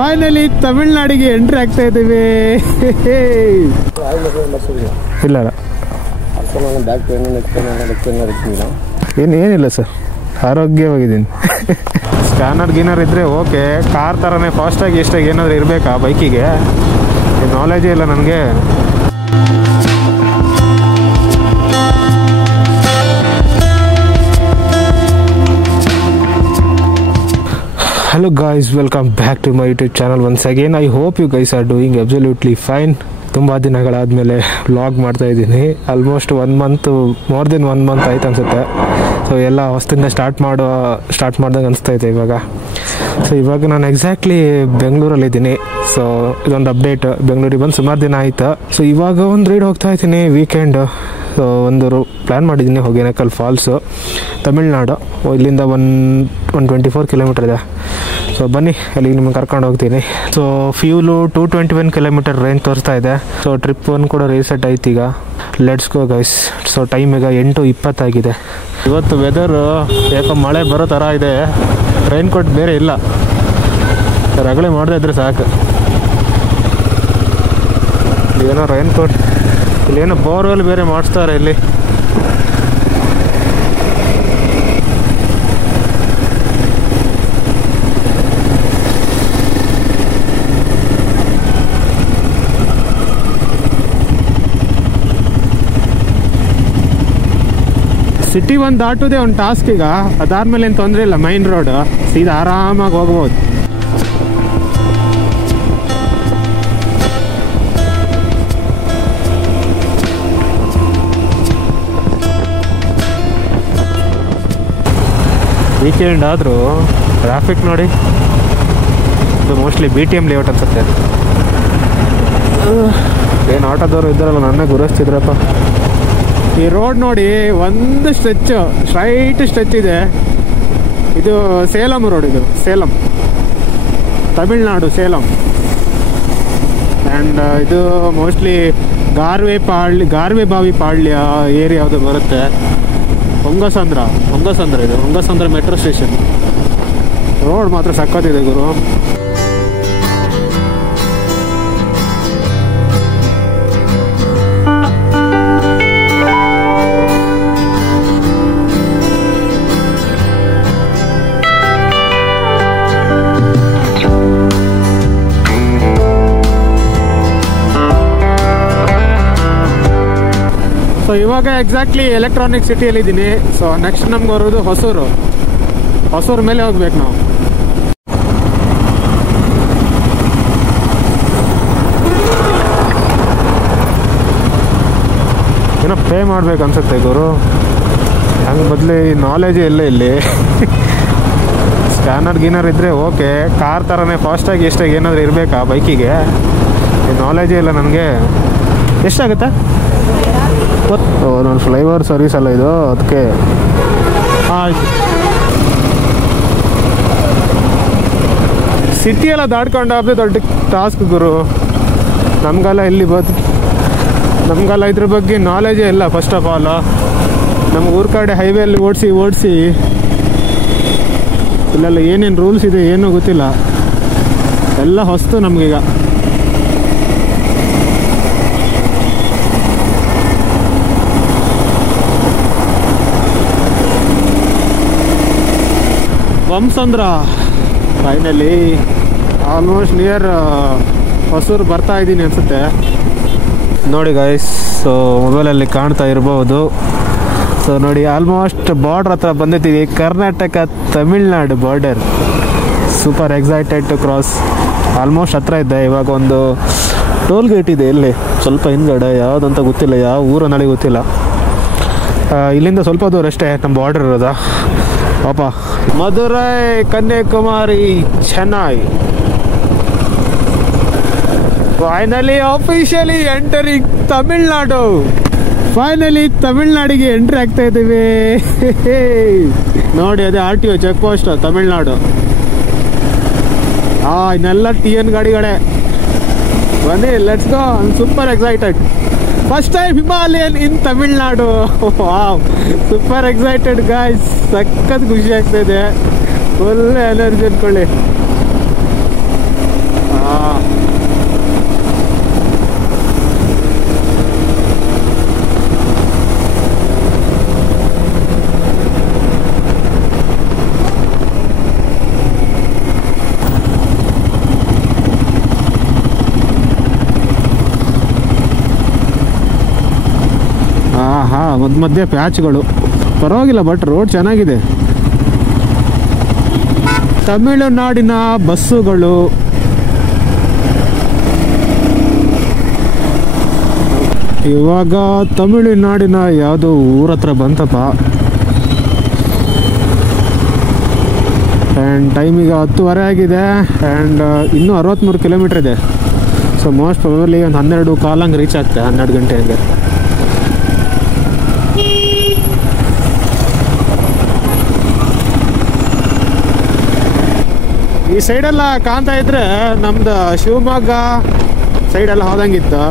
Finally ತಮಿಳ್ನಾಡಿಗೆ entry ಆಗ್ತಾ ಇದ್ದೀವಿ. ಇಲ್ಲ ಏನಿಲ್ಲ ಸರ್, ಆರೋಗ್ಯವಾಗಿದ್ದೀನಿ. ಸ್ಕ್ಯಾನರ್ ಗಿನ್ನರ್ ಇದ್ರೆ ಓಕೆ, ಕಾರ್ ಥರನೇ ಫಾಸ್ಟಾಗಿ ಎಷ್ಟಾಗಿ ಏನಾದರೂ ಇರಬೇಕಾ ಬೈಕಿಗೆ? ನಾಲೆಜೇ ಇಲ್ಲ ನನಗೆ. Hello guys, welcome back to my YouTube channel once again. I hope you guys are doing absolutely fine. ತುಂಬ ದಿನಗಳಾದಮೇಲೆ ವ್ಲಾಗ್ ಮಾಡ್ತಾ ಇದ್ದೀನಿ. Almost 1 month, more than 1 month ಆಯ್ತು ಅನಿಸುತ್ತೆ. ಸೊ ಎಲ್ಲ ಹೊಸದಿಂದ ಸ್ಟಾರ್ಟ್ ಮಾಡ್ದಂಗೆ ಅನಿಸ್ತಾ ಇದೆ ಇವಾಗ. ಸೊ ಇವಾಗ ನಾನು ಎಕ್ಸಾಕ್ಟ್ಲಿ ಬೆಂಗಳೂರಲ್ಲಿದ್ದೀನಿ. ಸೊ ಇದೊಂದು ಅಪ್ಡೇಟ್, ಬೆಂಗಳೂರಿಗೆ ಬಂದು ಸುಮಾರು ದಿನ ಆಯಿತು. ಸೊ ಇವಾಗ ಒಂದು ರೈಡ್ ಹೋಗ್ತಾ ಇದ್ದೀನಿ ವೀಕೆಂಡ್. ಸೊ ಒಂದು ಪ್ಲ್ಯಾನ್ ಮಾಡಿದ್ದೀನಿ, ಹೊಗೇನಕಲ್ ಫಾಲ್ಸು, ತಮಿಳ್ನಾಡು. ಇಲ್ಲಿಂದ 124 ಕಿಲೋಮೀಟರ್ ಇದೆ. ಸೊ ಬನ್ನಿ, ಅಲ್ಲಿಗೆ ನಿಮಗೆ ಕರ್ಕೊಂಡು ಹೋಗ್ತೀನಿ. ಸೊ ಫ್ಯೂಲು 221 ಕಿಲೋಮೀಟರ್ ರೇಂಜ್ ತೋರಿಸ್ತಾ ಇದೆ. ಸೊ ಟ್ರಿಪ್ 1 ಕೂಡ ರೀಸೆಟ್ ಆಯ್ತು ಈಗ. Let's go guys. So time ಈಗ 8:20 ಆಗಿದೆ. ಇವತ್ತು ವೆದರು ಯಾಕೋ ಮಳೆ ಬರೋ ಥರ ಇದೆ. ರೈನ್ ಕೋಟ್ ಬೇರೆ ಇಲ್ಲ, ರಗಳೆ ಮಾಡದೇ ಇದ್ರೆ ಸಾಕು. ಏನೋ ರೈನ್ ಕೋಟ್, ಇಲ್ಲೇನೋ ಬೋರ್ವೆಲ್ ಬೇರೆ ಮಾಡಿಸ್ತಾರೆ ಇಲ್ಲಿ. ಸಿಟಿ ಒಂದು ದಾಟೋದೇ ಒಂದು ಟಾಸ್ಕ್ ಈಗ. ಅದಾದ್ಮೇಲೆ ಏನು ತೊಂದರೆ ಇಲ್ಲ, ಮೈನ್ ರೋಡ್ ಸೀದಾ ಆರಾಮಾಗಿ ಹೋಗ್ಬೋದು. ವೀಕೆಂಡ್ ಆದರೂ ಟ್ರಾಫಿಕ್ ನೋಡಿ. ಇದು ಮೋಸ್ಟ್ಲಿ BTM ಲೇಔಟ್ ಅನ್ಸುತ್ತೆ. ಏನು ಆಟೋದವರು ಇದ್ದಾರಲ್ಲ, ನನ್ನ ಗುರುಸ್ತಿದ್ರಪ್ಪ. ಈ ರೋಡ್ ನೋಡಿ, ಒಂದು ಸ್ಟ್ರೈಟ್ ಸ್ಟ್ರೆಚ್ ಇದೆ. ಇದು ಸೇಲಂ ರೋಡ್, ಇದು ಸೇಲಂ, ತಮಿಳ್ನಾಡು ಸೇಲಂ. ಆ್ಯಂಡ್ ಇದು ಮೋಸ್ಟ್ಲಿ ಗಾರ್ವೆ ಬಾವಿ ಪಾಳ್ಯ ಏರಿಯಾ ಯಾವುದು ಬರುತ್ತೆ. ಹೊಂಗಸಂದ್ರ ಇದು ಹೊಂಗಸಂದ್ರ ಮೆಟ್ರೋ ಸ್ಟೇಷನ್. ರೋಡ್ ಮಾತ್ರ ಸಕ್ಕತ್ತಿದೆ ಗುರು. ಸೊ ಇವಾಗ ಎಕ್ಸಾಕ್ಟ್ಲಿ ಎಲೆಕ್ಟ್ರಾನಿಕ್ ಸಿಟಿಯಲ್ಲಿದ್ದೀನಿ. ಸೊ ನೆಕ್ಸ್ಟ್ ನಮ್ಗೆ ಬರೋದು ಹೊಸೂರು ಮೇಲೆ ಹೋಗ್ಬೇಕು ನಾವು. ಏನೋ ಪೇ ಮಾಡ್ಬೇಕು ಅನ್ಸುತ್ತೆ ಗುರು. ಹಂಗೆ ಬದಲಿ ನಾಲೆಜೇ ಇಲ್ಲ ಇಲ್ಲಿ. ಸ್ಕ್ಯಾನರ್ ಗಿನ್ನರ್ ಇದ್ರೆ ಓಕೆ, ಕಾರ್ ಥರನೇ ಫಾಸ್ಟಾಗಿ ಎಷ್ಟಾಗಿ ಏನಾದರೂ ಇರಬೇಕಾ ಬೈಕಿಗೆ? ನಾಲೆಜೇ ಇಲ್ಲ ನನಗೆ. ಎಷ್ಟಾಗುತ್ತೆ? ನನ್ನ ಫ್ಲೈಓವರ್ ಸರ್ವಿಸ್ ಅಲ್ಲ ಇದು, ಅದಕ್ಕೆ. ಆಯ್ತು, ಸಿಟಿ ಎಲ್ಲ ದಾಟ್ಕೊಂಡು ಹೋಗೋದು ದೊಡ್ಡ ಟಾಸ್ಕ್ ಗುರು. ನಮಗೆಲ್ಲ ಇದ್ರ ಬಗ್ಗೆ ನಾಲೆಜೇ ಇಲ್ಲ. ಫಸ್ಟ್ ಆಫ್ ಆಲ್ ನಮ್ಗೆ ಊರ ಕಡೆ ಹೈವೇಲಿ ಓಡಿಸಿ ಇಲ್ಲೆಲ್ಲ ಏನೇನು ರೂಲ್ಸ್ ಇದೆ ಏನೂ ಗೊತ್ತಿಲ್ಲ. ಎಲ್ಲ ಹೊಸ್ತು ನಮಗೀಗ. Bommasandra finally almost near Hosur ಬರ್ತಾ ಇದ್ದೀನಿ ಅನ್ಸುತ್ತೆ. ನೋಡಿ ಗೈಸ್, ಸೊ ಮೊಬೈಲಲ್ಲಿ ಕಾಣ್ತಾ ಇರ್ಬೋದು. ಸೊ ನೋಡಿ, ಆಲ್ಮೋಸ್ಟ್ ಬಾರ್ಡರ್ ಹತ್ರ ಬಂದಿದ್ದೀವಿ. Karnataka Tamil Nadu border. Super excited to cross. Almost ಹತ್ರ ಇದ್ದೆ. ಇವಾಗ ಒಂದು ಟೋಲ್ ಗೇಟ್ ಇದೆ ಇಲ್ಲಿ ಸ್ವಲ್ಪ ಹಿಂದ್ಗಡೆ, ಯಾವುದಂತ ಗೊತ್ತಿಲ್ಲ, ಯಾವ ಊರ ನಳಿ ಗೊತ್ತಿಲ್ಲ. ಇಲ್ಲಿಂದ ಸ್ವಲ್ಪ ದೂರ ಅಷ್ಟೇ ನಮ್ಮ ಬಾರ್ಡರ್ ಇರೋದಾ. ಪಾಪ Madurai, Kanyakumari, Chennai. Finally officially entering Tamil Nadu. Finally ತಮಿಳ್ನಾಡಿಗೆ ಎಂಟ್ರಿ ಆಗ್ತಾ ಇದ್ದೀವಿ. ನೋಡಿ, ಅದೇ RTO ಚೆಕ್ ಪೋಸ್ಟ್ ತಮಿಳ್ನಾಡು. ಇನ್ನೆಲ್ಲ TN ಗಾಡಿಗಳೇ. ಬನ್ನಿ, let's go. Super excited. First time Himalayan in Tamil Nadu. Wow, super excited guys. ಸಖತ್ ಖುಷಿ ಆಗ್ತಾ ಇದೆ. ಫುಲ್ ಎನರ್ಜಿ ಅನ್ಕೊಳ್ಳಿ. ಮಧ್ಯೆ ಪ್ಯಾಚ್ಗಳು ಪರವಾಗಿಲ್ಲ, ಬಟ್ ರೋಡ್ ಚೆನ್ನಾಗಿದೆ. ತಮಿಳುನಾಡಿನ ಬಸ್ಸುಗಳು ಇವಾಗ ತಮಿಳುನಾಡಿನ ಯಾವುದೋ ಊರ ಹತ್ರ ಬಂತಪ್ಪ. ಆ್ಯಂಡ್ ಟೈಮ್ ಈಗ 10:30 ಆಗಿದೆ. ಆ್ಯಂಡ್ ಇನ್ನೂ 63 ಕಿಲೋಮೀಟ್ರ್ ಇದೆ. ಸೊ ಮೋಸ್ಟ್ ಪ್ರಾಬಬ್ಲಿ ಒಂದು 12 ಕಾಲಂಗೆ ರೀಚ್ ಆಗ್ತದೆ, 12 ಗಂಟೆ ಹಂಗೆ. ಈ ಸೈಡೆಲ್ಲ ಕಾಣ್ತಾ ಇದ್ರೆ ನಮ್ದು ಶಿವಮೊಗ್ಗ ಸೈಡೆಲ್ಲ ಹೋದಂಗಿತ್ತು.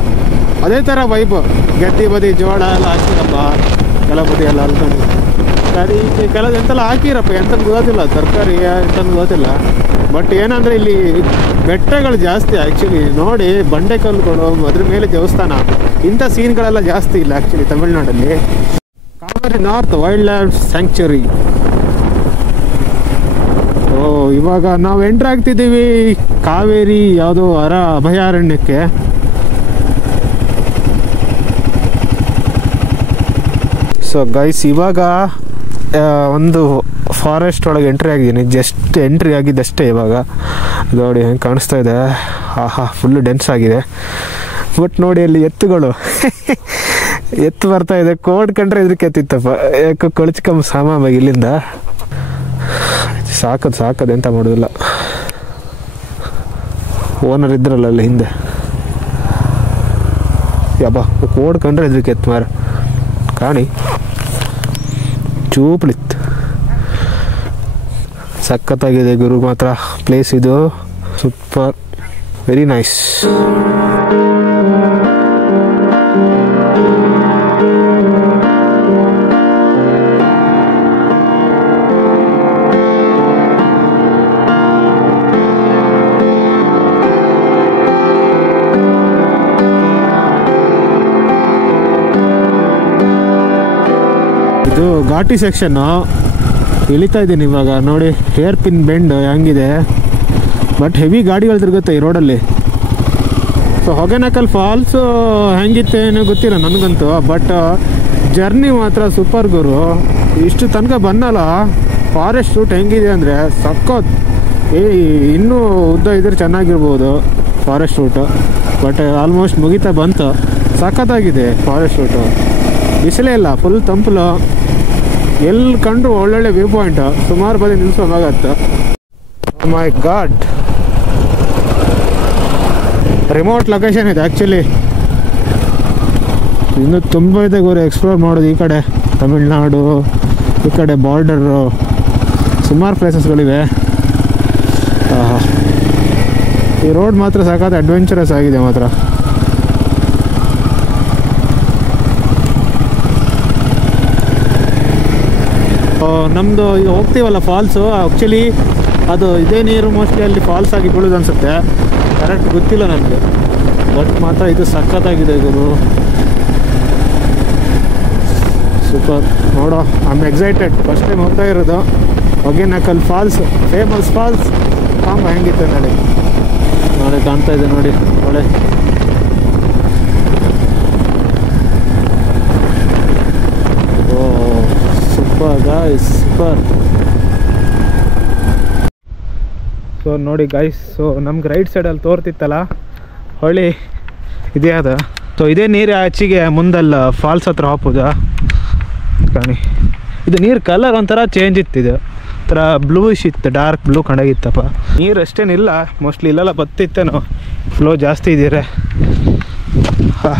ಅದೇ ಥರ ವೈಬ್, ಗದ್ದೆ ಬದಿ ಜೋಳ ಎಲ್ಲ ಹಾಕಿರಪ್ಪ, ಕೆಲ ಬದಿ ಎಲ್ಲ ಅಲ್ಕೊಂಡು ಕೆಲವು ಎಂತೆಲ್ಲ ಹಾಕಿರಪ್ಪ, ಎಂತಂದು ಗೊತ್ತಿಲ್ಲ, ತರಕಾರಿ ಎಂತಂದು ಗೊತ್ತಿಲ್ಲ. ಬಟ್ ಏನಂದರೆ ಇಲ್ಲಿ ಬೆಟ್ಟಗಳು ಜಾಸ್ತಿ ಆ್ಯಕ್ಚುಲಿ. ನೋಡಿ, ಬಂಡೆ ಕಲ್ಲುಗಳು, ಅದ್ರ ಮೇಲೆ ದೇವಸ್ಥಾನ, ಇಂಥ ಸೀನ್ಗಳೆಲ್ಲ ಜಾಸ್ತಿ ಇಲ್ಲ ಆ್ಯಕ್ಚುಲಿ ತಮಿಳ್ನಾಡಲ್ಲಿ. Kaveri north wild life sanctuary. ಓ, ಇವಾಗ ನಾವು ಎಂಟ್ರ್ ಆಗ್ತಿದ್ದೀವಿ ಕಾವೇರಿ ಯಾವುದೋ ಅಭಯಾರಣ್ಯಕ್ಕೆ. ಸೊ ಗೈಸ್, ಇವಾಗ ಒಂದು ಫಾರೆಸ್ಟ್ ಒಳಗೆ ಎಂಟ್ರಿ ಆಗಿದ್ದೀನಿ. ಜಸ್ಟ್ ಎಂಟ್ರಿ ಆಗಿದ್ದಷ್ಟೇ ಇವಾಗ. ನೋಡಿ ಹೆಂಗೆ ಕಾಣಿಸ್ತಾ ಇದೆ, ಆಹಾ, ಫುಲ್ಲು ಡೆನ್ಸ್ ಆಗಿದೆ. ಬಟ್ ನೋಡಿ ಅಲ್ಲಿ ಎತ್ತುಗಳು ಎತ್ತು ಬರ್ತಾ ಇದೆ. ಕೋಡ್ ಕಂಡ್ರೆ ಇದಕ್ಕೆ ಎತ್ತಿತ್ತಪ್ಪ, ಯಾಕೆ ಕೊಳಚ್ಕೊಂಬ ಸಾಮಾನ್ಯ ಇಲ್ಲಿಂದ. ಸಾಕದು ಎಂತ ಮಾಡೋದಿಲ್ಲ. ಓನರ್ ಇದ್ರಲ್ಲ ಅಲ್ಲಿ ಹಿಂದೆ, ಯಬ್ಬ ಕೋಡ್ ಕಂಡ್ರೆ ಇದಕ್ಕೆ ಎತ್ತು ಮಾರ ಕಾಣಿ ಚೂಪ್ಲಿತ್. ಸಖತ್ತಾಗಿದೆ ಗುರು, ಮಾತ್ರ ಪ್ಲೇಸ್ ಇದು ಸೂಪರ್, ವೆರಿ ನೈಸ್. ಇದು ಘಾಟಿ ಸೆಕ್ಷನ್ನು ಇಳಿತಾ ಇದ್ದೀನಿ ಇವಾಗ. ನೋಡಿ ಹೇರ್ ಪಿನ್ ಬೆಂಡ್ ಹೆಂಗಿದೆ, ಬಟ್ ಹೆವಿ ಗಾಡಿಗಳು ತಿರುಗುತ್ತೆ ಈ ರೋಡಲ್ಲಿ. ಸೊ ಹೊಗೆನಕಲ್ ಫಾಲ್ಸ್ ಹೆಂಗಿತ್ತೇನೋ ಗೊತ್ತಿಲ್ಲ ನನಗಂತೂ, ಬಟ್ ಜರ್ನಿ ಮಾತ್ರ ಸೂಪರ್ ಗುರು. ಇಷ್ಟು ತನಕ ಬಂದಲ್ಲ, ಫಾರೆಸ್ಟ್ ರೂಟ್ ಹೆಂಗಿದೆ ಅಂದರೆ ಸಖತ್. ಇನ್ನೂ ಉದ್ದ ಇದ್ರೆ ಚೆನ್ನಾಗಿರ್ಬೋದು ಫಾರೆಸ್ಟ್ ರೂಟು, ಬಟ್ ಆಲ್ಮೋಸ್ಟ್ ಮುಗಿತಾ ಬಂತು. ಸಖತ್ತಾಗಿದೆ ಫಾರೆಸ್ಟ್ ರೂಟು, ಬಿಸಿಲೇ ಇಲ್ಲ, ಫುಲ್ ತಂಪಲು. ಎಲ್ಲಿ ಕಂಡ್ರು ಒಳ್ಳೊಳ್ಳೆ ವ್ಯೂ ಪಾಯಿಂಟ್, ಸುಮಾರು ಬದಿ ನಿಲ್ಸೋದಾಗತ್ತೆ. ಮೈ ಗಾಡ್, ರಿಮೋಟ್ ಲೊಕೇಶನ್ ಇದೆ ಆ್ಯಕ್ಚುಲಿ. ಇನ್ನೂ ತುಂಬ ಇದೆ ಗುರು ಎಕ್ಸ್ಪ್ಲೋರ್ ಮಾಡೋದು. ಈ ಕಡೆ ತಮಿಳ್ನಾಡು, ಈ ಕಡೆ ಬಾರ್ಡರು, ಸುಮಾರು ಪ್ಲೇಸಸ್ಗಳಿವೆ. ಈ ರೋಡ್ ಮಾತ್ರ ಸಾಕಾದ ಅಡ್ವೆಂಚರಸ್ ಆಗಿದೆ ಮಾತ್ರ. ನಮ್ಮದು ಈಗ ಹೋಗ್ತೀವಲ್ಲ ಫಾಲ್ಸು, ಆ್ಯಕ್ಚುಲಿ ಅದು ಇದೇ ನೀರು ಮೋಸ್ಟ್ಲಿ ಅಲ್ಲಿ ಫಾಲ್ಸ್ ಆಗಿ ಬೀಳೋದು ಅನಿಸುತ್ತೆ, ಕರೆಕ್ಟ್ ಗೊತ್ತಿಲ್ಲ ನನಗೆ. ಬಟ್ ಮಾತ್ರ ಇದು ಸಖತ್ತಾಗಿದೆ ಗುರು, ಸೂಪರ್. ನೋಡೋ, I am excited. First time ಹೋಗ್ತಾ ಇರೋದು. Hogenakkal falls, famous falls. ಕಾಂಬ ಹೆಂಗಿತ್ತು ನೋಡಿ, ಕಾಣ್ತಾ ಇದೆ ನೋಡಿ, ಒಳ್ಳೆ. Super guys, super. ಸೊ ನೋಡಿ ಗಾಯ್ಸ್, ಸೊ ನಮ್ಗೆ ರೈಟ್ ಸೈಡಲ್ಲಿ ತೋರ್ತಿತ್ತಲ್ಲ ಹೊಳಿ, ಇದೇ ಅದ. ಸೊ ಇದೇ ನೀರು ಆಚೆಗೆ ಮುಂದಲ್ಲ ಫಾಲ್ಸ್ ಹತ್ರ ಹಾಕೋದ ಕಾಣಿ. ಇದು ನೀರು ಕಲರ್ ಒಂಥರ ಚೇಂಜ್ ಇತ್ತಿದು, ಒಂಥರ ಬ್ಲೂಯಿಶ್ ಇತ್ತು, ಡಾರ್ಕ್ ಬ್ಲೂ ಕಂಡಾಗಿತ್ತಪ್ಪ. ನೀರು ಅಷ್ಟೇನಿಲ್ಲ, ಮೋಸ್ಟ್ಲಿ ಇಲ್ಲೆಲ್ಲ ಬತ್ತಿತ್ತೇನೋ, ಫ್ಲೋ ಜಾಸ್ತಿ ಇದೀರೆ. ಹಾಂ,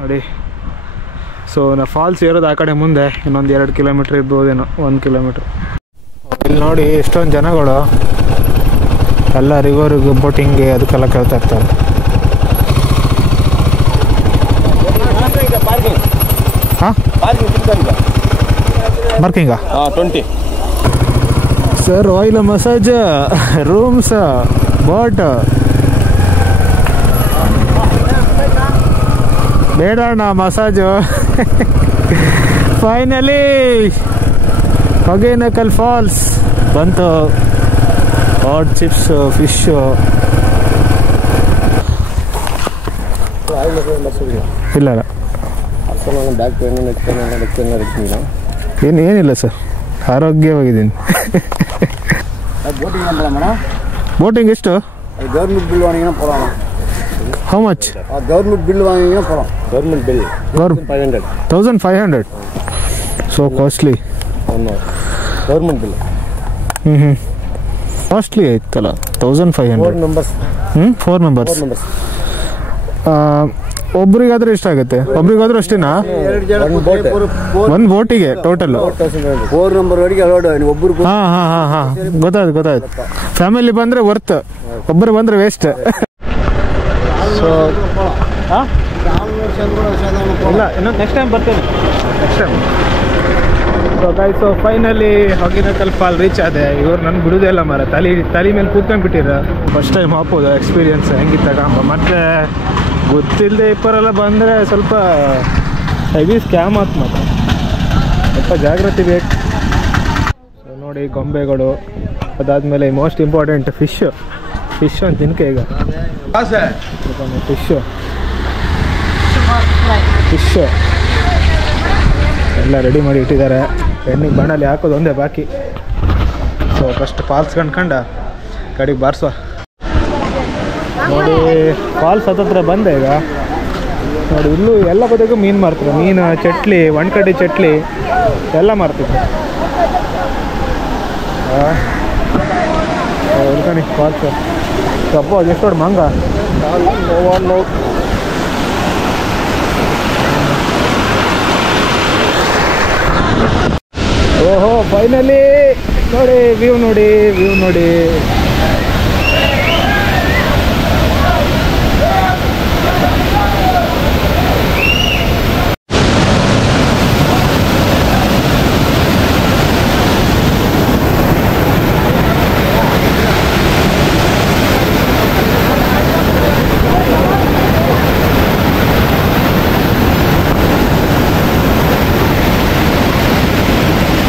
ನೋಡಿ. ಸೊ ನಾ ಫಾಲ್ಸ್ ಇರೋದು ಆ ಕಡೆ ಮುಂದೆ, ಇನ್ನೊಂದು 2 ಕಿಲೋಮೀಟ್ರ್ ಇರ್ಬೋದೇನೋ, 1 ಕಿಲೋಮೀಟ್ರ್. ಇಲ್ಲಿ ನೋಡಿ ಎಷ್ಟೊಂದು ಜನಗಳು ಎಲ್ಲ ರಿವರ್ಗೆ ಬೋಟಿಂಗ್ಗೆ ಅದಕ್ಕೆಲ್ಲ ಕೇಳ್ತಾ ಇರ್ತಾರೆ. ಹಾಂ, ಪಾರ್ಕಿಂಗಾ? 20 sir. Oil massage, rooms, boat. ಬೇಡಣ್ಣ ಮಸಾಜು. ಫೈನಲಿ ಹೊಗೆನಕಲ್ ಫಾಲ್ಸ್ ಬಂತು. Hot chips, fish. ಇಲ್ಲ ಇಲ್ಲ ಏನಿಲ್ಲ ಸರ್, ಆರೋಗ್ಯವಾಗಿದ್ದೀನಿ. ಬೋಟಿಂಗ್ ಎಷ್ಟು? கவர்மெண்ட் பில் வாங்கினா போகலாம். How much? கவர்மெண்ட் பில் வாங்கினா போகலாம். Government bill 1500. 1500. So costly. Government bill costly ಆಯ್ತಲ್ಲ 1500. 4 ಮೆಂಬರ್ಸ್. 4 ಮೆಂಬರ್ಸ್. ಒಬ್ರಿಗಾದ್ರೆ ಎಷ್ಟಾಗುತ್ತೆ? ಒಬ್ರಿಗಾದ್ರೂ ಅಷ್ಟೇನಾ? ಒಂದು ಬೋಟಿಗೆ ಟೋಟಲ್ 4 ನಂಬರ್ ವರೆಗೆ ಅಲೋಡ್. ಒಬ್ಬರು ಗೊತ್ತಾಯ್ತು. ಫ್ಯಾಮಿಲಿ ಬಂದ್ರೆ ವರ್ತ್, ಒಬ್ಬರು ಬಂದ್ರೆ ವೇಸ್ಟ್. ಸೊ ಇಲ್ಲ, ಇನ್ನೊಂದು ನೆಕ್ಸ್ಟ್ ಟೈಮ್ ಬರ್ತೇನೆ. ಸೊ ಫೈನಲಿ ಹೊಗಿನಕಲ್ ಫಾಲ್ ರೀಚ್ ಆದೆ. ಇವ್ರು ನನ್ಗೆ ಬಿಡುವುದೇ ಇಲ್ಲ ಮಾರ, ತಲೆ ಮೇಲೆ ಕೂತ್ಕೊಂಡ್ಬಿಟ್ಟಿರ. ಫಸ್ಟ್ ಟೈಮ್ ಹಾಕೋದು ಎಕ್ಸ್ಪೀರಿಯನ್ಸ್ ಹೆಂಗಿತ್ತಾಗಂಬ. ಮತ್ತೆ ಗೊತ್ತಿಲ್ಲದೆ ಇಪ್ಪರೆಲ್ಲ ಬಂದರೆ ಸ್ವಲ್ಪ ಹೆವಿ ಸ್ಕ್ಯಾಮ್ ಆಯ್ತು. ಮಾತ್ರ ಸ್ವಲ್ಪ ಜಾಗೃತಿ ಬೇಕು. ಸೊ ನೋಡಿ ಗೊಂಬೆಗಳು, ಅದಾದಮೇಲೆ ಮೋಸ್ಟ್ ಇಂಪಾರ್ಟೆಂಟ್ ಫಿಶ್ ಒಂದು ತಿನ್ಕೆ. ಈಗ ಫಿಶ್ ಎಲ್ಲ ರೆಡಿ ಮಾಡಿ ಇಟ್ಟಿದ್ದಾರೆ. ಎಣ್ಣೆಗೆ ಬಾಣಲ್ಲಿ ಹಾಕೋದು ಒಂದೇ ಬಾಕಿ. ಸೊ ಫಸ್ಟ್ ಫಾಲ್ಸ್ ಕಂಡ್ಕಂಡ ಕಡೆಗೆ ಬಾರಿಸುವ. ನೋಡಿ ಫಾಲ್ಸ್ ಹತ್ತತ್ರ ಬಂದೆ ಈಗ. ನೋಡಿ ಇಲ್ಲೂ ಎಲ್ಲ ಬದಿಗೂ ಮೀನು ಮಾರ್ತಾರೆ. ಮೀನು ಚಟ್ಲಿ, ಒಣಕಡ್ಡಿ ಚಟ್ಲಿ ಎಲ್ಲ ಮಾರ್ತಿದ್ರು. ಉಳ್ಕಣಿ ಫಾಲ್ಸ್ ಕಬ್ಬು ಅದೆಷ್ಟು ದೊಡ್ಡ ಮಂಗ. ಓಹೋ ಫೈನಲಿ ನೋಡಿ ವ್ಯೂ ನೋಡಿ.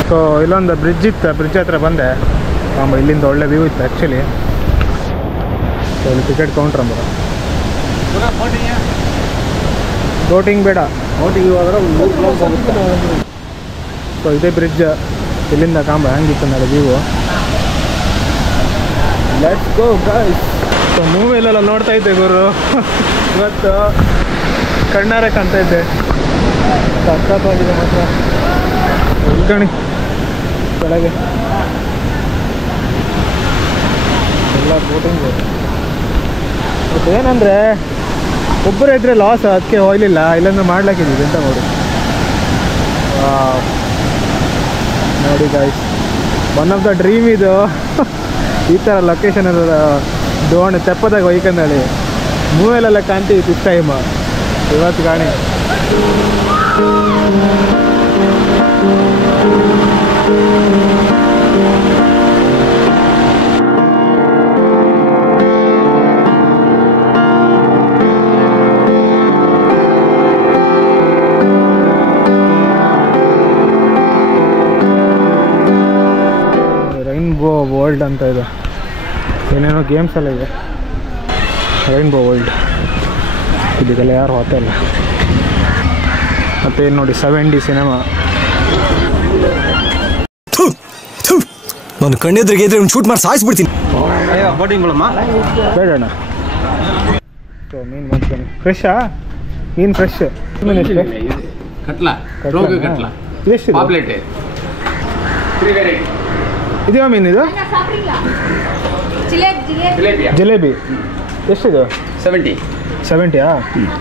ಸೊ ಇಲ್ಲೊಂದು ಬ್ರಿಡ್ಜ್ ಇತ್ತು, ಬ್ರಿಡ್ಜ್ ಹತ್ರ ಬಂದೆ. ಇಲ್ಲಿಂದ ಒಳ್ಳೆ ವ್ಯೂ ಇತ್ತು ಆ್ಯಕ್ಚುಲಿ. ಸೊ ಇಲ್ಲಿ ಟಿಕೆಟ್ ಕೌಂಟ್ರ್ ಅಂಬ. ಬೋಟಿಂಗ್ ಬೇಡ, ಬೋಟಿಂಗ್ ಹೋದ್ರೆ 3 ಕಿಲೋಮೀಟರ್ ಹೋಗುತ್ತೆ. ಸೊ ಇದೇ ಬ್ರಿಡ್ಜ್. ಇಲ್ಲಿಂದ ಕಾಂಬ ಹೆಂಗಿತ್ತು ನೋಡಿ view. Let's go guys. So ಮೂವಿಲೆಲ್ಲ ನೋಡ್ತಾ ಇದ್ದೆ ಗುರು, ಇವತ್ತು ಕಣ್ಣಾರೆ ಕಾಣ್ತಾ ಇದ್ದೆ. ಸಕ್ಕತ್ತಾಗಿದೆ ಮಾತ್ರ. ಉಳ್ಕಣಿ ಕೆಳಗೆ ಎಲ್ಲ ಬೋಟಿಂಗ್. ಬಟ್ ಏನಂದರೆ ಒಬ್ಬರು ಇದ್ರೆ ಲಾಸ್, ಅದಕ್ಕೆ ಹೋಗಲಿಲ್ಲ. ಇಲ್ಲಾಂದ್ರೆ ಮಾಡ್ಲಾಕಿದ್ದೀವಿ ಅಂತ ನೋಡಿ guys. One of the dream ಇದು. ಈ ಥರ ಲೊಕೇಶನ್ ಎಲ್ಲ ದೋಣಿ ತೆಪ್ಪದಾಗ ಒಯ್ಕಂದೇಳಿ ಮೂವೆಲೆಲ್ಲ ಕಾಣ್ತೀವಿ ಇಷ್ಟು ಟೈಮ್. ಇವತ್ತು ಗಾಣಿ ರೈನ್ಬೋ ವರ್ಲ್ಡ್ ಅಂತ ಇದೆ. ಏನೇನೋ ಗೇಮ್ಸ್ ಎಲ್ಲ ಇದೆ. ರೈನ್ಬೋ ವರ್ಲ್ಡ್ ಇದಕ್ಕೆಲ್ಲ ಯಾರು ಹೋಗ್ತಾ ಇಲ್ಲ. ಮತ್ತು ನೋಡಿ 7D ಸಿನಿಮಾ. ನಾನು ಕಣ್ಣೆದ್ರಿಗೆ ಇದ್ರೆ ಒಂದು ಶೂಟ್ ಮಾಡಿ ಸಾಯಿಸ್ಬಿಡ್ತೀನಿ. ಬೇಡಣ್ಣ. ಸೊ ಮೀನು ಮಾಡ್ತೀನಿ. ಫ್ರೆಶ್ಶಾ ಮೀನು? ಫ್ರೆಶ್ ಮೀನು ಎಷ್ಟು? ಇದೆಷ್ಟು? ಇದೆಯಾ ಮೀನು ಇದು? ಜಿಲೇಬಿ ಎಷ್ಟಿದು? 70.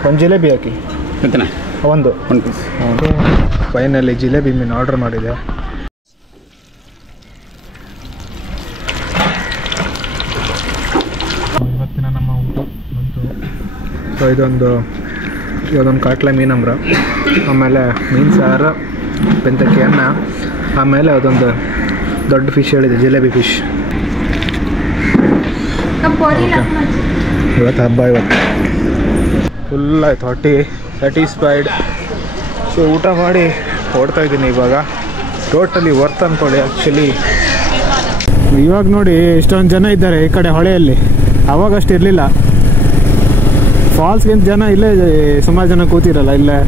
ಒಂದು ಜಿಲೇಬಿ ಹಾಕಿ. ಒಂದು ಪೀಸ್. ಫೈನಲಿ ಜಿಲೇಬಿ ಮೀನು ಆರ್ಡರ್ ಮಾಡಿದೆ. ಇವತ್ತಿನ ನಮ್ಮ ಊಟ ಬಂತು. ಸೊ ಇದೊಂದು ಕಾಟ್ಲೆ ಮೀನಂಬ್ರ, ಆಮೇಲೆ ಮೀನು ಸಾರು, ಬೆಂತಕ್ಕಿ ಅನ್ನ, ಆಮೇಲೆ ಅದೊಂದು ದೊಡ್ಡ ಫಿಶ್ ಹೇಳಿದೆ, ಜಿಲೇಬಿ ಫಿಶ್. ಇವತ್ತು ಹಬ್ಬ. ಇವತ್ತು ಫುಲ್ ಆಯ್ತು, ಹೊಟ್ಟೆ ಸ್ಯಾಟಿಸ್ಫೈಡ್. ಸೊ ಊಟ ಮಾಡಿ ಹೊಡ್ತಾ ಇದ್ದೀನಿ ಇವಾಗ. ಟೋಟಲಿ ವರ್ತ್ ಅಂದ್ಕೊಳ್ಳಿ ಆ್ಯಕ್ಚುಲಿ. ಇವಾಗ ನೋಡಿ ಇಷ್ಟೊಂದು ಜನ ಇದ್ದಾರೆ ಈ ಕಡೆ ಹೊಳೆಯಲ್ಲಿ. ಅವಾಗಷ್ಟು ಇರಲಿಲ್ಲ. ಫಾಲ್ಸ್ಗಿಂತ ಜನ ಇಲ್ಲೇ ಸುಮಾರು ಜನ ಕೂತಿರಲ್ಲ. ಇಲ್ಲೇ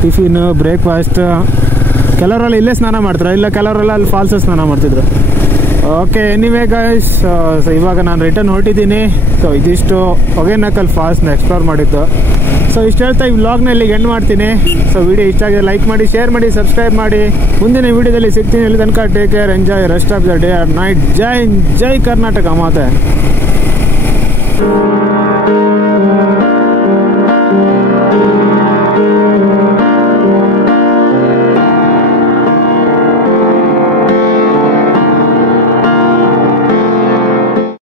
ಟಿಫಿನ್ ಬ್ರೇಕ್ಫಾಸ್ಟ್ ಕೆಲವರೆಲ್ಲ ಇಲ್ಲೇ ಸ್ನಾನ ಮಾಡ್ತಾರೆ, ಇಲ್ಲ ಕೆಲವರೆಲ್ಲ ಅಲ್ಲಿ ಫಾಲ್ಸ್ ಸ್ನಾನ ಮಾಡ್ತಿದ್ರು. ಓಕೆ, ಎನಿವೇ ಗೈಸ್, ಸೊ ಇವಾಗ ನಾನು ರಿಟರ್ನ್ ಹೊರಟಿದ್ದೀನಿ. ಸೊ ಇದಿಷ್ಟು ಹೊಗೆನಕಲ್ ಫಾಲ್ಸ್ನ ಎಕ್ಸ್ಪ್ಲೋರ್ ಮಾಡಿದ್ದು. ಸೊ ಇಷ್ಟು ಹೇಳ್ತಾ ಈ ವ್ಲಾಗ್ನ ಇಲ್ಲಿಗೆ ಎಂಡ್ ಮಾಡ್ತೀನಿ. ಸೊ ವಿಡಿಯೋ ಇಷ್ಟ ಆಗಿದೆ ಲೈಕ್ ಮಾಡಿ, ಶೇರ್ ಮಾಡಿ, ಸಬ್ಸ್ಕ್ರೈಬ್ ಮಾಡಿ. ಮುಂದಿನ ವಿಡಿಯೋದಲ್ಲಿ ಸಿಗ್ತೀನಿ. ಇಲ್ಲಿ ತನಕ take care, enjoy rest of the day or night. ಜೈ ಕರ್ನಾಟಕ ಮಾತೆ.